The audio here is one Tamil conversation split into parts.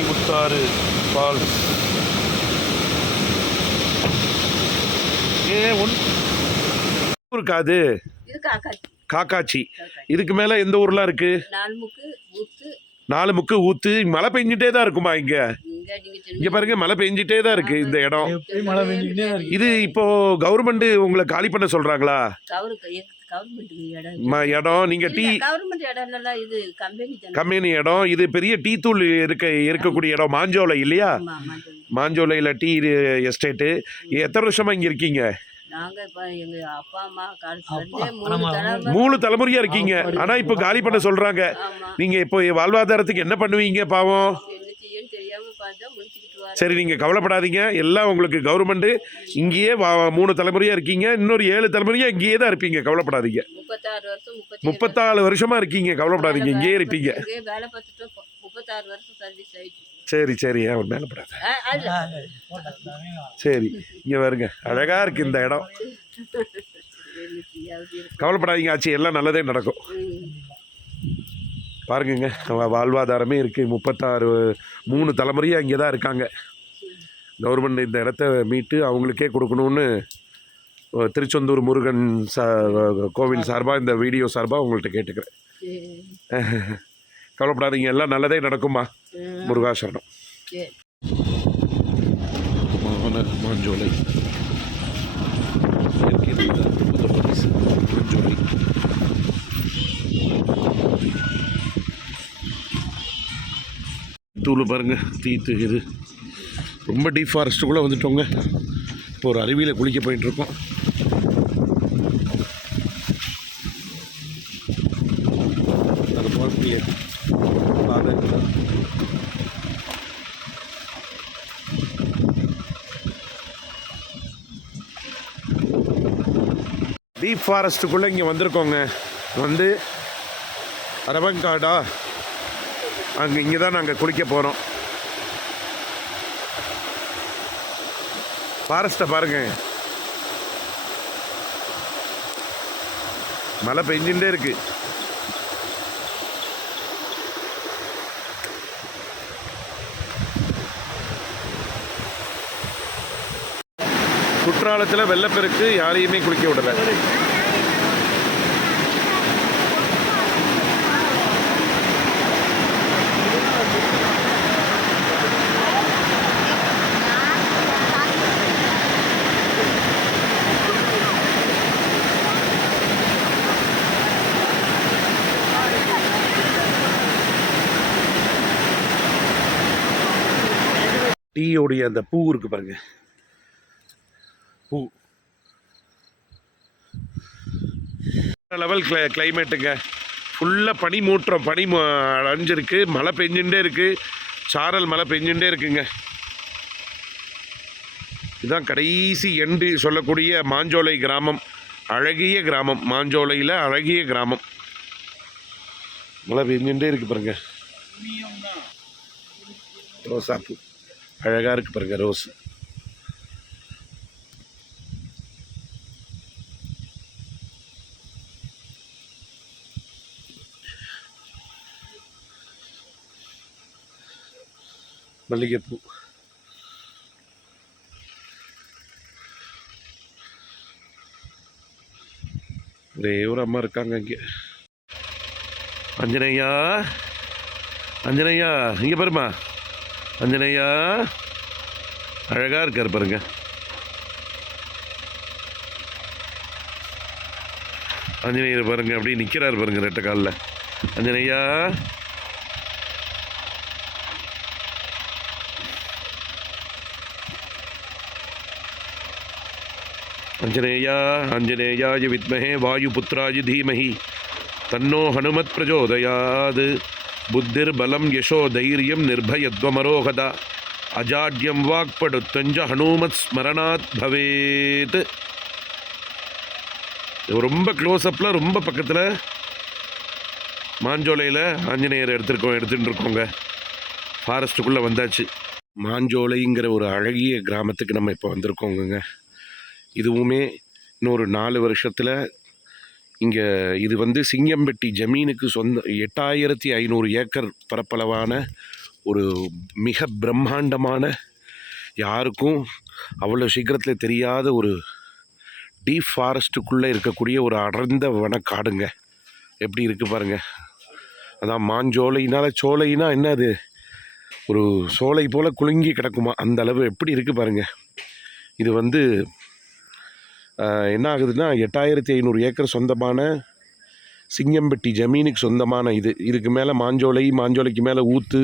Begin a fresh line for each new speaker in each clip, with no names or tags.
மணிமுத்தாறு ஃபால்ஸ் ஏ ஒன் இருக்காது
இது காக்காச்சி.
இதுக்கு மேல எந்த ஊர்லாம் இருக்கு? நாலு முக்கு ஊத்து. மழை பெஞ்சிட்டே தான் இருக்குமா இங்க?
இங்க
பாருங்க மழை பெஞ்சிட்டே தான் இருக்கு இந்த இடம். இது இப்போ கவர்மெண்ட் உங்களை காலி பண்ண சொல்றாங்களா?
இடம்
நீங்க டீ
கம்பெனி
இடம் இது பெரிய டீ தூள் இருக்க இருக்கக்கூடிய இடம் மாஞ்சோலை இல்லையா. மாஞ்சோலையில் டீ எஸ்டேட்டு. எத்தனை வருஷமா இங்க இருக்கீங்க?
நாங்க இப்ப எங்க அப்பா அம்மா காலத்துல
அப்பா,
இருந்தே மூணு
தலைமுறையா இருக்கீங்க. ஆனா இப்போ காலி பண்ண சொல்றாங்க. நீங்க இப்போ வாழ்வாதாரத்துக்கு என்ன பண்ணுவீங்க பாவம்
என்ன செய்யன்னு தெரியாம பார்த்தா முடிச்சுக்கிட்டு வர
சரி நீங்க கவலைப்படாதீங்க. எல்லாம் உங்களுக்கு கவர்மெண்ட் இங்கேயே மூணு தலைமுறையா இருக்கீங்க. இன்னொரு ஏழு தலைமுறையா இங்கேயே தான் இருப்பீங்க. கவலைப்படாதீங்க.
முப்பத்தாறு வருஷம் முப்பத்தி
முப்பத்தாலு வருஷமா. இருக்கீங்க. கவலைப்படாதீங்க. இங்கேயே இருப்பீங்க. சரி சரி. அவர் மேலே படாத? சரி இங்க வருங்க. அழகா இருக்கு இந்த இடம். கவலைப்படாதீங்க ஆச்சு. எல்லாம் நல்லதே நடக்கும். பாருங்கங்க வாழ்வாதாரமே இருக்குது முப்பத்தாறு மூணு தலைமுறையாக இங்கே தான் இருக்காங்க. கவர்மெண்ட் இந்த இடத்த மீட்டு அவங்களுக்கே கொடுக்கணும்னு திருச்செந்தூர் முருகன் சா கோவில் சார்பாக இந்த வீடியோ சார்பாக உங்கள்கிட்ட கேட்டுக்கிறேன். கவலைப்படாதீங்க எல்லாம் நல்லதே நடக்குமா. முருகாசரணம்.
சரி.
மோகன மாஞ்சோலை. மாஞ்சோலை. தூள் பாருங்க தீத்து இது ரொம்ப டீப் ஃபாரஸ்ட்டுக்குள்ளே வந்துட்டோங்க. இப்போ ஒரு அருவியில் குளிக்க போயிட்டுருக்கோம் அது போகக்கூடிய பாதை டீப் ஃபாரஸ்ட்டுக்குள்ளே இங்கே வந்திருக்கோங்க. வந்து அரவங்காடா. அங்கே இங்கே தான் நாங்கள் குளிக்க போகிறோம் ஃபாரஸ்ட்டை பாருங்க. மழை பெஞ்சுட்டே இருக்கு. குற்றாலத்தில் வெள்ளப்பெருக்கு யாரையுமே குளிக்க விடலை. டீயோடைய அந்த பூ இருக்கு பாருங்க. பூ. லெவல் கிளை கிளைமேட்டுங்க ஃபுல்லாக பனி மூட்டுறோம் பனி மு- அடைஞ்சிருக்கு. மழை பெஞ்சுட்டே இருக்குது சாரல் மழை பெஞ்சுட்டே இருக்குங்க. இதுதான் கடைசி எண்டு சொல்லக்கூடிய மாஞ்சோலை கிராமம். அழகிய கிராமம். மாஞ்சோலையில் அழகிய கிராமம். மழை பெஞ்சுட்டே இருக்கு பாருங்க. ரோசாப்பூ. அழகாக இருக்கு பாருங்க ரோஸ் மல்லிகைப்பூ. ஒரே ஒரு அம்மா இருக்காங்க இங்கே. அஞ்சனையா அஞ்சனையா இங்கே பாருமா அஞ்சனையா அழகாக இருக்கார் பாருங்க. ஆஞ்சநேயர் பாருங்க அப்படியே நிற்கிறார் பாருங்க ரெட்டை காலில். அஞ்சனேயா அஞ்சனேயா அஞ்சனேயா ஆஞ்சநேயாய வித்மஹே வாயுபுத்ராய தீமஹி. தன்னோ ஹனுமத் பிரஜோதயாது. புத்திர் பலம் யசோ தைரியம் நிர்பயத்வமரோகதா அஜாட்யம் வாக்படுத்தஞ்ச ஹனுமத் ஸ்மரணாத் பவேத் ரொம்ப க்ளோஸ்அப்பில் ரொம்ப பக்கத்தில் மாஞ்சோலையில் ஆஞ்சநேயர் எடுத்துருக்கோம் எடுத்துகிட்டு இருக்கோங்க. ஃபாரஸ்ட்டுக்குள்ளே வந்தாச்சு. மாஞ்சோலைங்கிற ஒரு அழகிய கிராமத்துக்கு நம்ம இப்போ வந்திருக்கோங்க இதுவுமே இன்னொரு நாலு வருஷத்தில் இங்கே இது வந்து சிங்கம்பட்டி ஜமீனுக்கு சொந்த எட்டாயிரத்தி ஐநூறு ஏக்கர் பரப்பளவான ஒரு மிக பிரம்மாண்டமான யாருக்கும் அவ்வளோ சீக்கிரத்தில் தெரியாத ஒரு டீப் ஃபாரஸ்ட்டுக்குள்ளே இருக்கக்கூடிய ஒரு அடர்ந்த வனக்காடுங்க. எப்படி இருக்குது பாருங்கள் அதான் மாஞ்சோலையினால சோலைனா என்ன அது ஒரு சோலை போல் குலுங்கி கிடக்குமா? அந்த அளவு எப்படி இருக்குது பாருங்கள் இது வந்து என்ன ஆகுதுன்னா எட்டாயிரத்தி ஐநூறு ஏக்கர் சொந்தமான சிங்கம்பட்டி ஜமீனுக்கு சொந்தமான இது. இதுக்கு மேலே மாஞ்சோலை மாஞ்சோலைக்கு மேலே ஊத்து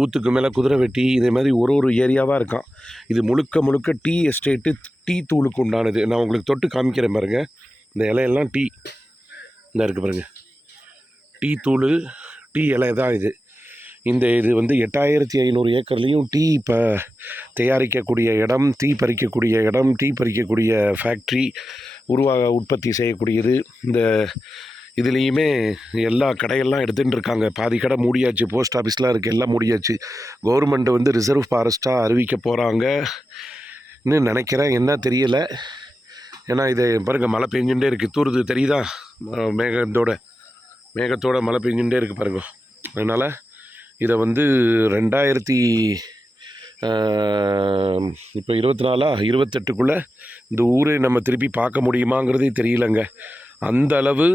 ஊத்துக்கு மேலே குதிரை வெட்டி இதே மாதிரி ஒரு ஒரு ஏரியாவாக இருக்கான். இது முழுக்க முழுக்க டீ எஸ்டேட்டு டீ தூளுக்கு உண்டானது. நான் உங்களுக்கு தொட்டு காமிக்கிறேன் பாருங்கள் இந்த இலையெல்லாம் டீ. இந்த இருக்குது பாருங்க. டீ தூள் டீ இலை தான் இது. இந்த இது வந்து எட்டாயிரத்தி ஐநூறு ஏக்கர்லேயும் டீ இப்போ தயாரிக்கக்கூடிய இடம் டீ பறிக்கக்கூடிய இடம் டீ பறிக்கக்கூடிய ஃபேக்ட்ரி உருவாக உற்பத்தி செய்யக்கூடியது. இந்த இதுலேயுமே எல்லா கடையெல்லாம் எடுத்துகிட்டு இருக்காங்க. பாதி கடை மூடியாச்சு போஸ்ட் ஆஃபீஸ்லாம் இருக்குது எல்லாம் மூடியாச்சு. கவர்மெண்ட் வந்து ரிசர்வ் ஃபாரஸ்ட்டாக அறிவிக்க போகிறாங்கன்னு நினைக்கிறேன். என்ன தெரியல. ஏன்னா இது பாருங்கள் மழை பெஞ்சுட்டே இருக்குது தூருது தெரியுதா? மேகத்தோட மேகத்தோட மழை பெஞ்சுட்டே இருக்குது பாருங்க. அதனால் இதை வந்து ரெண்டாயிரத்தி இப்போ இருபத்தி நாலா இருபத்தெட்டுக்குள்ளே இந்த ஊரை நம்ம திருப்பி பார்க்க முடியுமாங்கிறதே தெரியலங்க. அந்த அளவு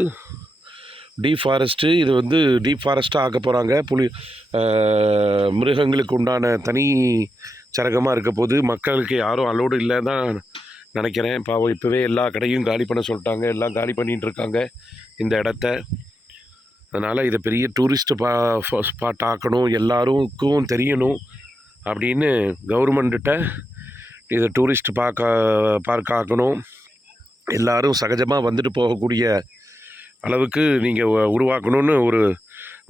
டீப் ஃபாரஸ்ட்டு இது வந்து டீப் ஃபாரஸ்ட்டாக ஆக்க போகிறாங்க புலி மிருகங்களுக்கு உண்டான தனி சரகமாக இருக்க போது மக்களுக்கு யாரும் அலோடு இல்லை தான் நினைக்கிறேன். பாவம் இப்போவே எல்லா கடையும் காலி பண்ண சொல்லிட்டாங்க. எல்லாம் காலி பண்ணிகிட்டு இருக்காங்க. இந்த இடத்த. அதனால் இதை பெரிய டூரிஸ்ட் பா ஸ்பாட் ஆக்கணும் எல்லாருக்கும் தெரியணும் அப்படின்னு கவர்மெண்ட்டிட்ட இதை டூரிஸ்ட் பார்க்க பார்க் ஆக்கணும் எல்லாரும் சகஜமாக வந்துட்டு போகக்கூடிய அளவுக்கு நீங்கள் உருவாக்கணும்னு ஒரு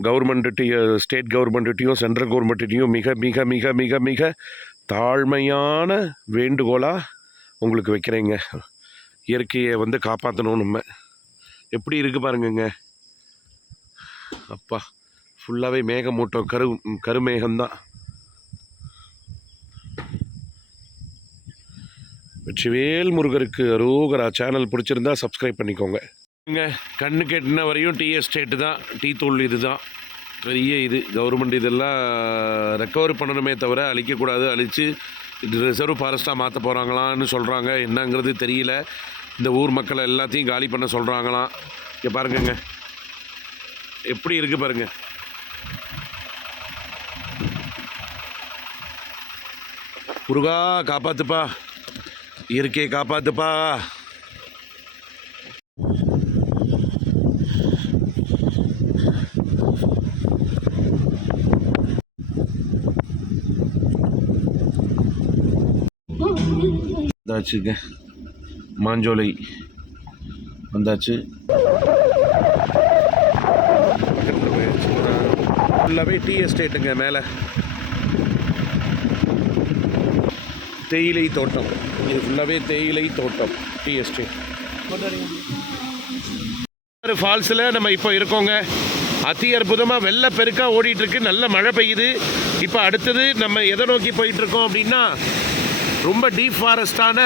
கவர்மெண்ட்டுட்டையும் ஸ்டேட் கவர்மெண்ட்டுட்டையும் சென்ட்ரல் கவர்மெண்ட்டுட்டையும் மிக மிக மிக மிக மிக தாழ்மையான வேண்டுகோளாக உங்களுக்கு வைக்கிறேங்க. இயற்கையை வந்து காப்பாற்றணும் நம்ம. எப்படி இருக்குது பாருங்கங்க. அப்பா ஃபுல்லாகவே மேகமூட்டம் கரு கருமேகம்தான். வெற்றிவேல் முருகருக்கு அரோகரா சேனல் பிடிச்சிருந்தா சப்ஸ்கிரைப் பண்ணிக்கோங்க. இங்கே கண்ணு கெட்டின வரையும் டீ எஸ்டேட்டு தான் டீ தூள் இது தான் பெரிய இது கவர்மெண்ட் இதெல்லாம் ரெக்கவர் பண்ணணுமே தவிர அழிக்கக்கூடாது. அழித்து இது ரிசர்வ் ஃபாரஸ்ட்டாக மாற்ற போகிறாங்களான்னு சொல்கிறாங்க என்னங்கிறது தெரியல. இந்த ஊர் மக்களை எல்லாத்தையும் காலி பண்ண சொல்கிறாங்களாம் இங்கே பாருங்கங்க. எப்படி இருக்குது பாருங்க. முருகா காப்பாத்துப்பா. இயற்கையை காப்பாத்துப்பா. வந்தாச்சுங்க. மாஞ்சோலை. வந்தாச்சு. ஃபுல்லாகவே டீ எஸ்டேட்டுங்க மேலே. தேயிலை தோட்டம். இது ஃபுல்லாகவே தேயிலை தோட்டம் டீ எஸ்டேட். ஃபால்ஸில் நம்ம இப்போ இருக்கோங்க. அதி அற்புதமாக வெள்ளை பெருக்காக ஓடிட்டுருக்கு. நல்ல மழை பெய்யுது. இப்போ அடுத்தது நம்ம எதை நோக்கி போயிட்டுருக்கோம் அப்படின்னா ரொம்ப டீப் ஃபாரஸ்டான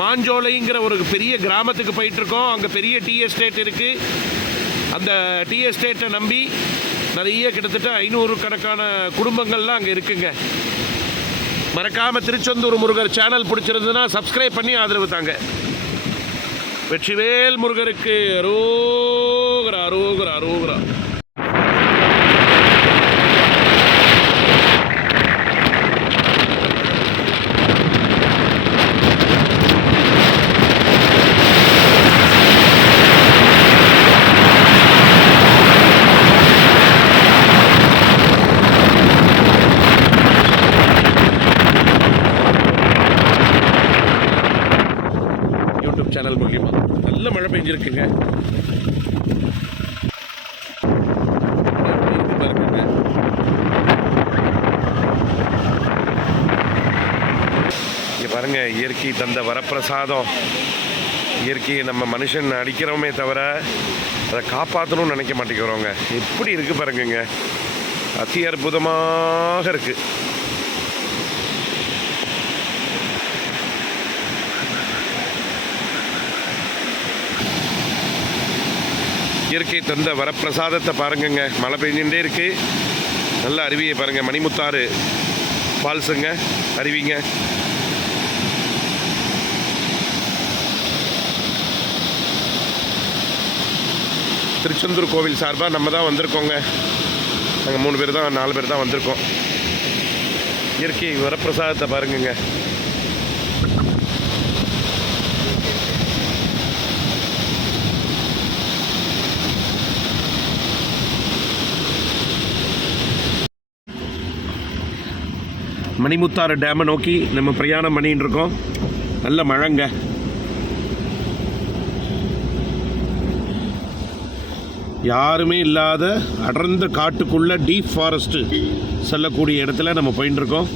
மாஞ்சோலைங்கிற ஒரு பெரிய கிராமத்துக்கு போயிட்டுருக்கோம். அங்கே பெரிய டீ எஸ்டேட் இருக்குது அந்த டீ எஸ்டேட்டை நம்பி நிறைய கிட்டத்தட்ட ஐநூறு கணக்கான குடும்பங்கள்லாம் அங்கே இருக்குங்க. மறக்காமல் திருச்செந்தூர் முருகர் சேனல் பிடிச்சிருந்ததுன்னா சப்ஸ்கிரைப் பண்ணி ஆதரவு தாங்க. வெற்றிவேல் முருகருக்கு அரோகரா அரோகரா அரோகரா யூடியூப் சேனல் மூலியமா நல்ல மழை பெஞ்சிருக்குங்க இது பாருங்கங்க. இங்க பாருங்க இயற்கை தந்த வரப்பிரசாதம். இயற்கையை நம்ம மனுஷன் அடிக்கிறோமே தவிர அதை காப்பாற்றணும்னு நினைக்க மாட்டேங்கிறோங்க எப்படி இருக்குது பாருங்கங்க. அதி அற்புதமாக இருக்குது இயற்கை தந்த வரப்பிரசாதத்தை பாருங்கங்க. மழை பெஞ்சுட்டே இருக்குது நல்ல அருவியை பாருங்கள் மணிமுத்தாறு. ஃபால்ஸுங்க அருவிங்க. திருச்செந்தூர் கோவில் சார்பாக நம்ம தான் வந்திருக்கோங்க. நாங்கள் மூணு பேர் தான் நாலு பேர் தான் வந்திருக்கோம். இயற்கை வரப்பிரசாதத்தை பாருங்கங்க. மணிமுத்தாறு டேமை நோக்கி நம்ம பிரயாணம் பண்ணிகிட்டு இருக்கோம். நல்ல மழைங்க. யாருமே இல்லாத அடர்ந்த காட்டுக்குள்ளே டீப் ஃபாரஸ்ட்டு செல்லக்கூடிய இடத்துல நம்ம போயின்ட்டுருக்கோம்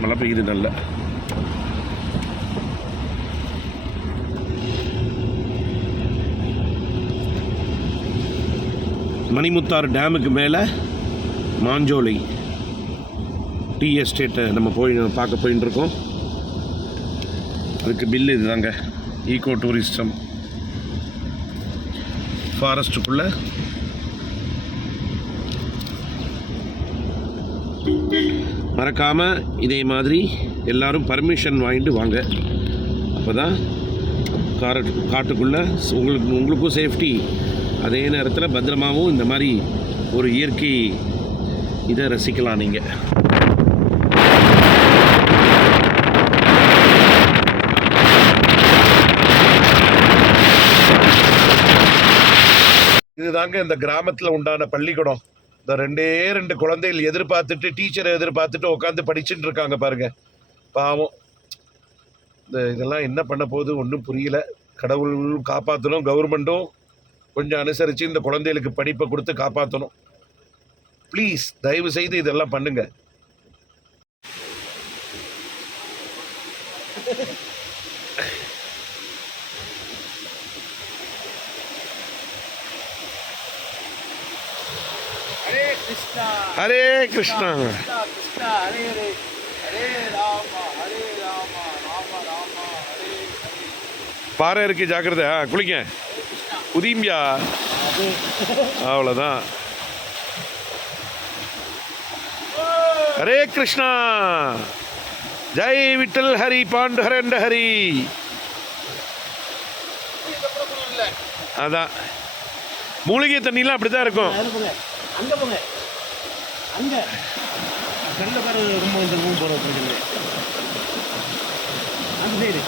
மழை பெய்யுது நல்ல. மணிமுத்தாறு டேமுக்கு மேலே மாஞ்சோலை டீ எஸ்டேட்டை நம்ம போய் பார்க்க போயின்னு இருக்கோம். அதுக்கு பில்லு இதுதாங்க. ஈகோ டூரிஸ்டம் ஃபாரஸ்ட்டுக்குள்ளே மறக்காமல் இதே மாதிரி எல்லோரும் பர்மிஷன் வாங்கிட்டு வாங்க. அப்போ தான் கார காட்டுக்குள்ளே உங்களுக்கு உங்களுக்கும் சேஃப்டி அதே நேரத்தில் பத்திரமாவும் இந்த மாதிரி ஒரு இயற்கை இதை ரசிக்கலாம் நீங்கள் இதுதாங்க இந்த கிராமத்தில் உண்டான பள்ளிக்கூடம். இந்த ரெண்டே ரெண்டு குழந்தைகள் எதிர்பார்த்துட்டு டீச்சரை எதிர்பார்த்துட்டு உட்காந்து படிச்சுட்டு இருக்காங்க பாருங்க. பாவம். இந்த இதெல்லாம் என்ன பண்ண போகுது ஒன்றும் புரியல. கடவுள் காப்பாற்றணும் கவர்மெண்ட்டும் கொஞ்சம் அனுசரித்து இந்த குழந்தைகளுக்கு படிப்பை கொடுத்து காப்பாற்றணும் ப்ளீஸ் தயவு செய்து இதெல்லாம் பண்ணுங்கள்
ஹரே கிருஷ்ணா
ஹரே கிருஷ்ணா
கிருஷ்ணா கிருஷ்ணா ஹரே ஹரே ஹரே ராமா ஹரே ராமா ராம ராமா ஹரே ஹரே
பாறை இருக்கு ஜாக்கிரதை. குளிங்க. உதீம்பியா அவ்வளோதான் ஹரே கிருஷ்ணா. ஜெய் விட்டல் ஹரி பாண்டு ஹரண்ட ஹரி. அதான். மூலிகை தண்ணிலாம் அப்படி தான் இருக்கும்
அங்கே கண்ணில் பாரு ரொம்ப இந்த ரூம் போகிற பிரச்சனை அந்த சைடு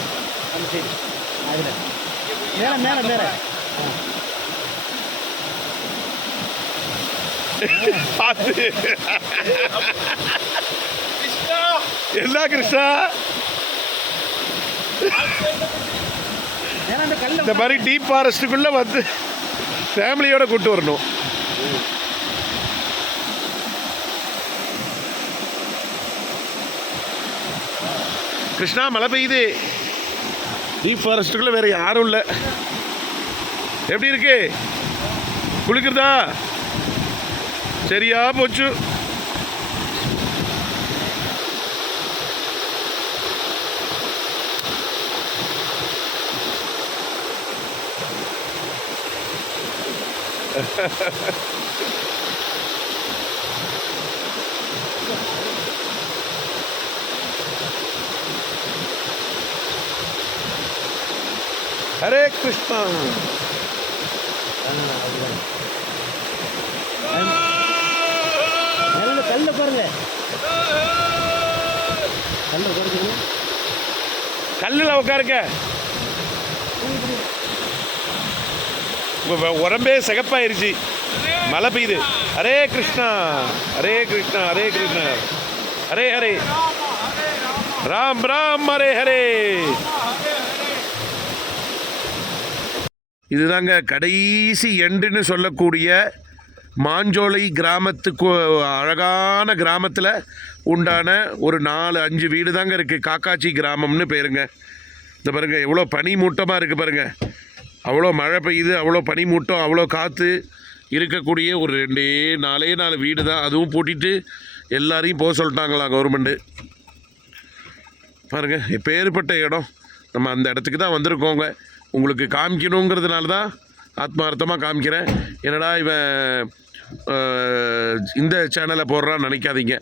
அந்த சைடு அதில். மேலே மேலே மேலே.
பார்த்து என்ன கிருஷ்ணா?
மேலே அந்த கல்ல
இந்த மாதிரி டீப் ஃபாரஸ்ட்டுக்குள்ளே வந்து ஃபேமிலியோட கூட்டு வரணும். கிருஷ்ணா மழை பெய்யுது. டீப் ஃபாரஸ்ட்டுக்குள்ளே வேற யாரும் இல்லை. எப்படி இருக்கு? குளிக்கிறதா? சரியா போச்சு. ஹரே கிருஷ்ணா.
கல்ல பாருங்க. கல்ல பாருங்க.
கல்லில் உட்காருங்க. உங்க உடம்பே சிகப்பாயிருச்சு. மழை பெய்யுது. ஹரே கிருஷ்ணா. ஹரே கிருஷ்ணா ஹரே கிருஷ்ணா. ஹரே ஹரே. ராம் ராம் ஹரே ஹரே. இதுதாங்க கடைசி எண்டுன்னு சொல்லக்கூடிய மாஞ்சோலை கிராமத்துக்கு அழகான கிராமத்தில் உண்டான ஒரு நாலு அஞ்சு வீடு தாங்க இருக்குது காக்காச்சி கிராமம்னு பேருங்க. இந்த பாருங்க எவ்வளோ பனி மூட்டமாக இருக்குது பாருங்கள் அவ்வளோ மழை பெய்யுது அவ்வளோ பனி மூட்டம் அவ்வளோ காற்று இருக்கக்கூடிய ஒரு ரெண்டே நாலே நாலு வீடு தான் அதுவும் பூட்டிட்டு எல்லாரையும் போக சொல்லிட்டாங்களாம் கவர்மெண்ட்டு பாருங்க எப்பேற்பட்ட இடம். நம்ம அந்த இடத்துக்கு தான் வந்திருக்கோங்க. உங்களுக்கு காமிக்கணுங்கிறதுனால தான் ஆத்மார்த்தமாக காமிக்கிறேன். என்னடா இவன் இந்த சேனலை போடுறான்னு நினைக்காதீங்க.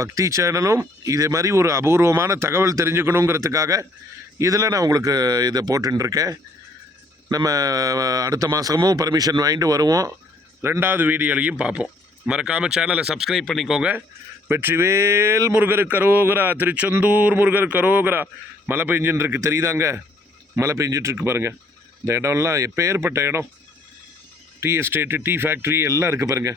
பக்தி சேனலும் இதே மாதிரி ஒரு அபூர்வமான தகவல் தெரிஞ்சுக்கணுங்கிறதுக்காக இதில் நான் உங்களுக்கு இதை போட்டுருக்கேன் நம்ம அடுத்த மாதமும் பர்மிஷன் வாங்கிட்டு வருவோம். ரெண்டாவது வீடியோலையும் பார்ப்போம். மறக்காமல் சேனலை சப்ஸ்கிரைப் பண்ணிக்கோங்க. வெற்றிவேல் முருகர் கரோகரா திருச்செந்தூர் முருகர் கரோகரா மழை பெஞ்சுன்னு இருக்கு தெரியுதாங்க? மழை பெஞ்சிட்டு இருக்கு பாருங்க. இந்த இடம்லாம் எப்பேற்பட்ட இடம்? டீ எஸ்டேட்டு டீ ஃபேக்ட்ரி எல்லாம் இருக்குது பாருங்க.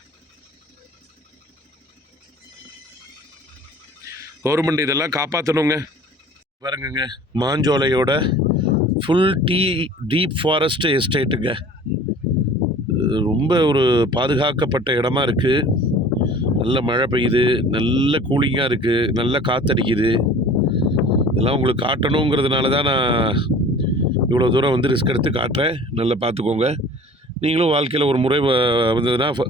கவர்மெண்ட் இதெல்லாம் காப்பாற்றணுங்க பாருங்கங்க. மாஞ்சோலையோட ஃபுல் டீ டீப் ஃபாரஸ்ட் எஸ்டேட்டுங்க ரொம்ப ஒரு பாதுகாக்கப்பட்ட இடமா இருக்குது நல்ல மழை பெய்யுது நல்ல கூலிங்காக இருக்குது நல்ல காற்றடிக்குது இதெல்லாம் உங்களுக்கு காட்டணுங்கிறதுனால தான் நான் இவ்வளோ தூரம் வந்து ரிஸ்க் எடுத்து காட்டுறேன். நல்லா பார்த்துக்கோங்க. நீங்களும் வாழ்க்கையில் ஒரு முறை வ- வந்ததுன்னா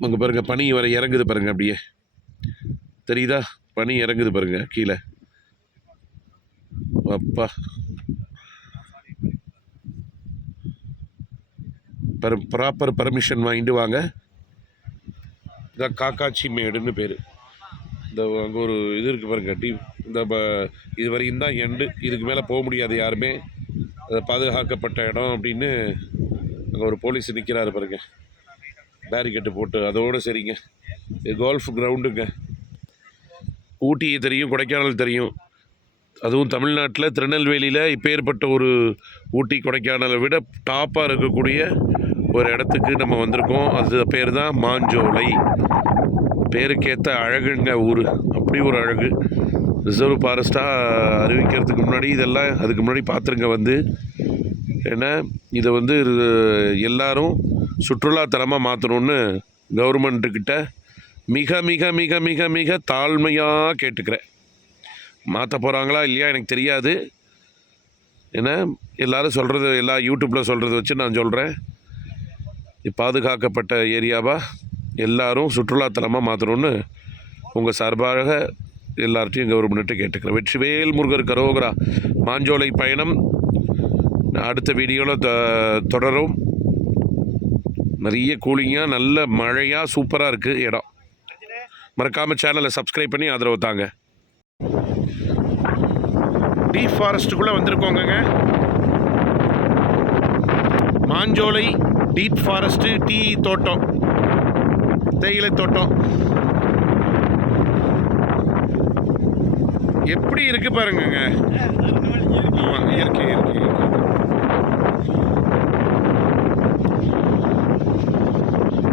அங்கே பாருங்கள் பனி வர இறங்குது பாருங்கள் அப்படியே. தெரியுதா? பனி இறங்குது பாருங்கள் கீழே. அப்பா. பர் ப்ராப்பர் பர்மிஷன் வாங்கிட்டு வாங்க. இதான் காக்காச்சி மேடுன்னு பேர். இந்த அங்கே ஒரு இது இருக்குது பாருங்க டீ இந்த ப- இது வரைக்கும் தான் எண்டு இதுக்கு மேலே போக முடியாது யாருமே. அது பாதுகாக்கப்பட்ட இடம் அப்படின்னு அங்கே ஒரு போலீஸ் நிற்கிறாரு பாருங்க. பேரிகேட்டு போட்டு அதோடு சரிங்க. இது கோல்ஃப் கிரவுண்டுங்க ஊட்டி தெரியும் கொடைக்கானல் தெரியும். அதுவும் தமிழ்நாட்டில் திருநெல்வேலியில் இப்போ ஏற்பட்ட ஒரு ஊட்டி கொடைக்கானலை விட டாப்பாக இருக்கக்கூடிய ஒரு இடத்துக்கு நம்ம வந்திருக்கோம். அது பேர் தான் மாஞ்சோலை. பேருக்கேற்ற அழகுங்க ஊர். அப்படி ஒரு அழகு. ரிசர்வ் ஃபாரஸ்ட்டாக அறிவிக்கிறதுக்கு முன்னாடி இதெல்லாம் அதுக்கு முன்னாடி பார்த்துருங்க வந்து. ஏன்னா இதை வந்து எல்லாரும் சுற்றுலாத்தலமாக மாற்றணுன்னு கவர்மெண்ட்டுக்கிட்ட மிக மிக மிக மிக மிக தாழ்மையாக கேட்டுக்கிறேன். மாற்ற போகிறாங்களா இல்லையா எனக்கு தெரியாது. ஏன்னா எல்லாரும் சொல்கிறது எல்லா யூடியூப்பில் சொல்கிறத வச்சு நான் சொல்கிறேன் பாதுகாக்கப்பட்ட ஏரியாவாக எல்லாரும் சுற்றுலாத்தலமாக மாற்றணும்னு உங்கள் சார்பாக எல்லார்ட்டையும் கவர்மெண்ட்டை கேட்டுக்கிறேன். வெற்றிவேல் முருகர் கரோகரா மாஞ்சோலை பயணம். அடுத்த வீடியோவில் த தொடரும். நிறைய கூலிங்காக நல்ல மழையாக சூப்பராக இருக்குது இடம். மறக்காமல் சேனலை சப்ஸ்கிரைப் பண்ணி ஆதரவு தாங்க. டீ ஃபாரஸ்ட்டுக்குள்ளே வந்திருக்கோங்க மாஞ்சோலை டீப் ஃபாரஸ்ட்டு டீ தோட்டம். தேயிலை தோட்டம். எப்படி இருக்கு பாருங்கங்க. இயற்கை இயற்கை.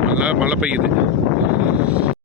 நல்லா மழை பெய்யுது.